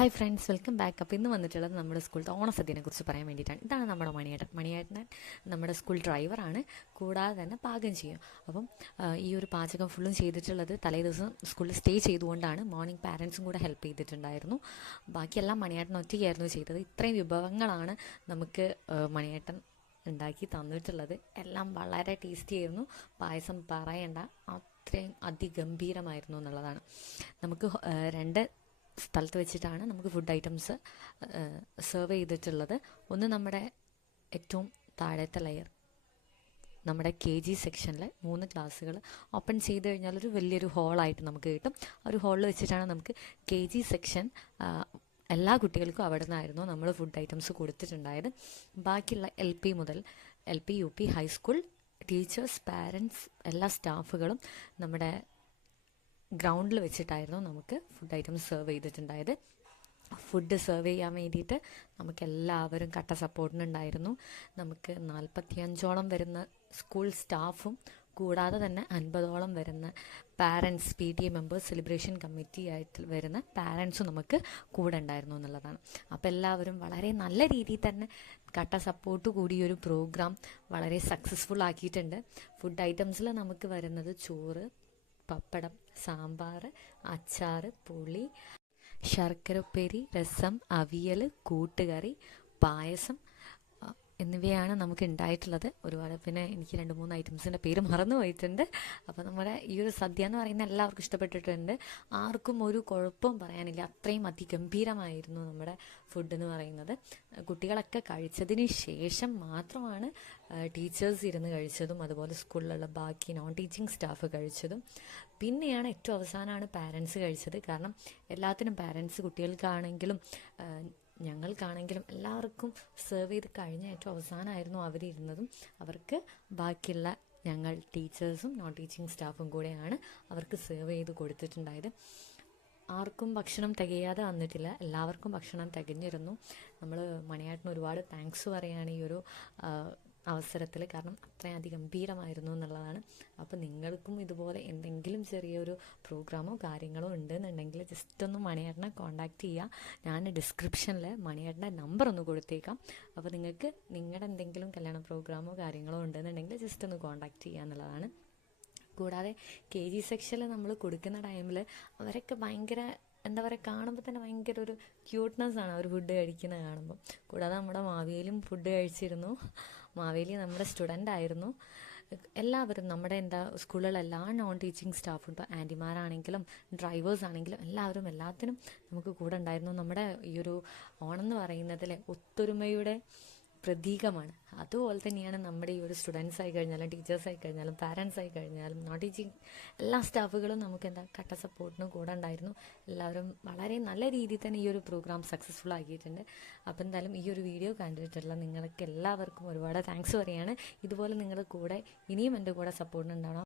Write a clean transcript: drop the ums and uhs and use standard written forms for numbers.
Hi friends, welcome back. അപ്പോൾ ഇന്ന് വന്നിട്ടുള്ളത് നമ്മുടെ സ്കൂളിലത്തെ ഓണസദ്യനെ കുറിച്ച് പറയാൻ വേണ്ടിയിട്ടാണ്. ഇതാണ് നമ്മുടെ മണിയേട്ടൻ നമ്മുടെ സ്കൂൾ ഡ്രൈവറാണ്, കൂടാതെ തന്നെ പാകം ചെയ്യും. അപ്പം ഈ ഒരു പാചകം ഫുള്ളും ചെയ്തിട്ടുള്ളത് തലേ ദിവസം സ്കൂളിൽ സ്റ്റേ ചെയ്തുകൊണ്ടാണ്. മോർണിംഗ് പാരൻസും കൂടെ ഹെൽപ്പ് ചെയ്തിട്ടുണ്ടായിരുന്നു. ബാക്കിയെല്ലാം മണിയേട്ടൻ ഒറ്റയ്ക്കായിരുന്നു ചെയ്തത്. ഇത്രയും വിഭവങ്ങളാണ് നമുക്ക് മണിയേട്ടൻ ഉണ്ടാക്കി തന്നിട്ടുള്ളത്. എല്ലാം വളരെ ടേസ്റ്റി ആയിരുന്നു. പായസം പറയണ്ട, അത്രയും അതിഗംഭീരമായിരുന്നു എന്നുള്ളതാണ്. നമുക്ക് രണ്ട് സ്ഥലത്ത് വെച്ചിട്ടാണ് നമുക്ക് ഫുഡ് ഐറ്റംസ് സെർവ് ചെയ്തിട്ടുള്ളത്. ഒന്ന് നമ്മുടെ ഏറ്റവും താഴത്തെ ലെയർ, നമ്മുടെ KG സെക്ഷനിലെ 3 ക്ലാസ്സുകൾ ഓപ്പൺ ചെയ്ത് കഴിഞ്ഞാൽ ഒരു വലിയൊരു ഹോളായിട്ട് നമുക്ക് കിട്ടും. ആ ഒരു ഹോളിൽ വെച്ചിട്ടാണ് നമുക്ക് KG സെക്ഷൻ എല്ലാ കുട്ടികൾക്കും അവിടെ നിന്നായിരുന്നു നമ്മൾ ഫുഡ് ഐറ്റംസ് കൊടുത്തിട്ടുണ്ടായത്. ബാക്കിയുള്ള LP മുതൽ LP, UP, high school teachers, parents, എല്ലാ സ്റ്റാഫുകളും നമ്മുടെ ഗ്രൗണ്ടിൽ വെച്ചിട്ടായിരുന്നു നമുക്ക് ഫുഡ് ഐറ്റംസ് സെർവ് ചെയ്തിട്ടുണ്ടായത്. ഫുഡ് സെർവ് ചെയ്യാൻ വേണ്ടിയിട്ട് നമുക്കെല്ലാവരും കട്ട സപ്പോർട്ടിനുണ്ടായിരുന്നു. നമുക്ക് 45ഓളം വരുന്ന സ്കൂൾ സ്റ്റാഫും കൂടാതെ തന്നെ 50ഓളം വരുന്ന parents, PTA members, celebration committee ആയിട്ട് വരുന്ന പാരൻസും നമുക്ക് കൂടെ ഉണ്ടായിരുന്നു എന്നുള്ളതാണ്. അപ്പോൾ എല്ലാവരും വളരെ നല്ല രീതിയിൽ തന്നെ കട്ട സപ്പോർട്ട് കൂടിയൊരു പ്രോഗ്രാം വളരെ സക്സസ്ഫുൾ ആക്കിയിട്ടുണ്ട്. ഫുഡ് ഐറ്റംസിൽ നമുക്ക് വരുന്നത് ചോറ്, പപ്പടം, സാമ്പാർ, അച്ചാർ, പുളി, ശർക്കരപ്പേരി, രസം, അവിയൽ, കൂട്ടുകറി, പായസം എന്നിവയാണ് നമുക്ക് ഉണ്ടായിട്ടുള്ളത്. ഒരുപാട് പിന്നെ എനിക്ക് 2-3 ഐറ്റംസിൻ്റെ പേര് മറന്നു പോയിട്ടുണ്ട്. അപ്പോൾ നമ്മുടെ ഈ ഒരു സദ്യ എന്ന് പറയുന്നത് എല്ലാവർക്കും ഇഷ്ടപ്പെട്ടിട്ടുണ്ട്. ആർക്കും ഒരു കുഴപ്പവും പറയാനില്ല. അത്രയും അതിഗംഭീരമായിരുന്നു നമ്മുടെ ഫുഡ് എന്ന് പറയുന്നത്. കുട്ടികളൊക്കെ കഴിച്ചതിന് ശേഷം മാത്രമാണ് ടീച്ചേഴ്സ് ഇരുന്ന് കഴിച്ചതും അതുപോലെ സ്കൂളിലുള്ള ബാക്കി നോൺ ടീച്ചിങ് സ്റ്റാഫ് കഴിച്ചതും. പിന്നെയാണ് ഏറ്റവും അവസാനമാണ് പാരൻസ് കഴിച്ചത്. കാരണം എല്ലാത്തിനും പാരൻസ്, കുട്ടികൾക്കാണെങ്കിലും ഞങ്ങൾക്കാണെങ്കിലും എല്ലാവർക്കും സെർവ് ചെയ്ത് കഴിഞ്ഞ ഏറ്റവും അവസാനമായിരുന്നു അവരിരുന്നതും. അവർക്ക് ബാക്കിയുള്ള ഞങ്ങൾ ടീച്ചേഴ്സും നോൺ ടീച്ചിങ് സ്റ്റാഫും കൂടെയാണ് അവർക്ക് സെർവ് ചെയ്ത് കൊടുത്തിട്ടുണ്ടായത്. ആർക്കും ഭക്ഷണം തികയാതെ വന്നിട്ടില്ല, എല്ലാവർക്കും ഭക്ഷണം തികഞ്ഞിരുന്നു. നമ്മൾ മണിയേട്ടന് ഒരുപാട് താങ്ക്സ് പറയുകയാണ് ഈ ഒരു അവസരത്തിൽ. കാരണം അത്രയും അതിഗംഭീരമായിരുന്നു എന്നുള്ളതാണ്. അപ്പോൾ നിങ്ങൾക്കും ഇതുപോലെ എന്തെങ്കിലും ചെറിയൊരു പ്രോഗ്രാമോ കാര്യങ്ങളോ ഉണ്ടെന്നുണ്ടെങ്കിൽ ജസ്റ്റ് ഒന്ന് മണിയേട്ടനെ കോൺടാക്റ്റ് ചെയ്യുക. ഞാൻ ഡിസ്ക്രിപ്ഷനിൽ മണിയേട്ടൻ്റെ നമ്പർ ഒന്ന് കൊടുത്തേക്കാം. അപ്പോൾ നിങ്ങൾക്ക് നിങ്ങളുടെ എന്തെങ്കിലും കല്യാണ പ്രോഗ്രാമോ കാര്യങ്ങളോ ഉണ്ടെന്നുണ്ടെങ്കിൽ ജസ്റ്റ് ഒന്ന് കോൺടാക്റ്റ് ചെയ്യുക എന്നുള്ളതാണ്. കൂടാതെ KG സെക്ഷനിൽ നമ്മൾ കൊടുക്കുന്ന ടൈമിൽ അവരൊക്കെ ഭയങ്കര എന്താ പറയുക, കാണുമ്പോൾ തന്നെ ഭയങ്കര ഒരു ക്യൂട്ട്നെസ്സാണ് അവർ ഫുഡ് കഴിക്കുന്നത് കാണുമ്പോൾ. കൂടാതെ നമ്മുടെ മാവേലിയും ഫുഡ് കഴിച്ചിരുന്നു. മാവേലി നമ്മുടെ സ്റ്റുഡൻ്റ് ആയിരുന്നു. എല്ലാവരും നമ്മുടെ സ്കൂളിലെല്ലാ നോൺ ടീച്ചിങ് സ്റ്റാഫും, ഇപ്പോൾ ആൻറ്റിമാരാണെങ്കിലും ഡ്രൈവേഴ്സ് ആണെങ്കിലും എല്ലാത്തിനും നമുക്ക് കൂടെ ഉണ്ടായിരുന്നു. നമ്മുടെ ഈ ഒരു ഓണം എന്ന് പറയുന്നതിലെ ഒത്തൊരുമയുടെ പ്രതീകമാണ്. അതുപോലെ തന്നെയാണ് നമ്മുടെ ഈ ഒരു സ്റ്റുഡൻസ് ആയി കഴിഞ്ഞാലും ടീച്ചേഴ്സ് ആയി കഴിഞ്ഞാലും പാരൻസ് ആയി കഴിഞ്ഞാലും നോൺ ടീച്ചിങ് എല്ലാ സ്റ്റാഫുകളും നമുക്ക് കട്ട സപ്പോർട്ടിന് കൂടെ ഉണ്ടായിരുന്നു. എല്ലാവരും വളരെ നല്ല രീതിയിൽ തന്നെ ഈ ഒരു പ്രോഗ്രാം സക്സസ്ഫുൾ ആക്കിയിട്ടുണ്ട്. അപ്പോൾ എന്തായാലും ഈ ഒരു വീഡിയോ കണ്ടിട്ടുള്ള നിങ്ങൾക്ക് എല്ലാവർക്കും ഒരുപാട് താങ്ക്സ് പറയുകയാണ്. ഇതുപോലെ നിങ്ങളുടെ കൂടെ ഇനിയും എൻ്റെ കൂടെ സപ്പോർട്ടിനുണ്ടാവണം.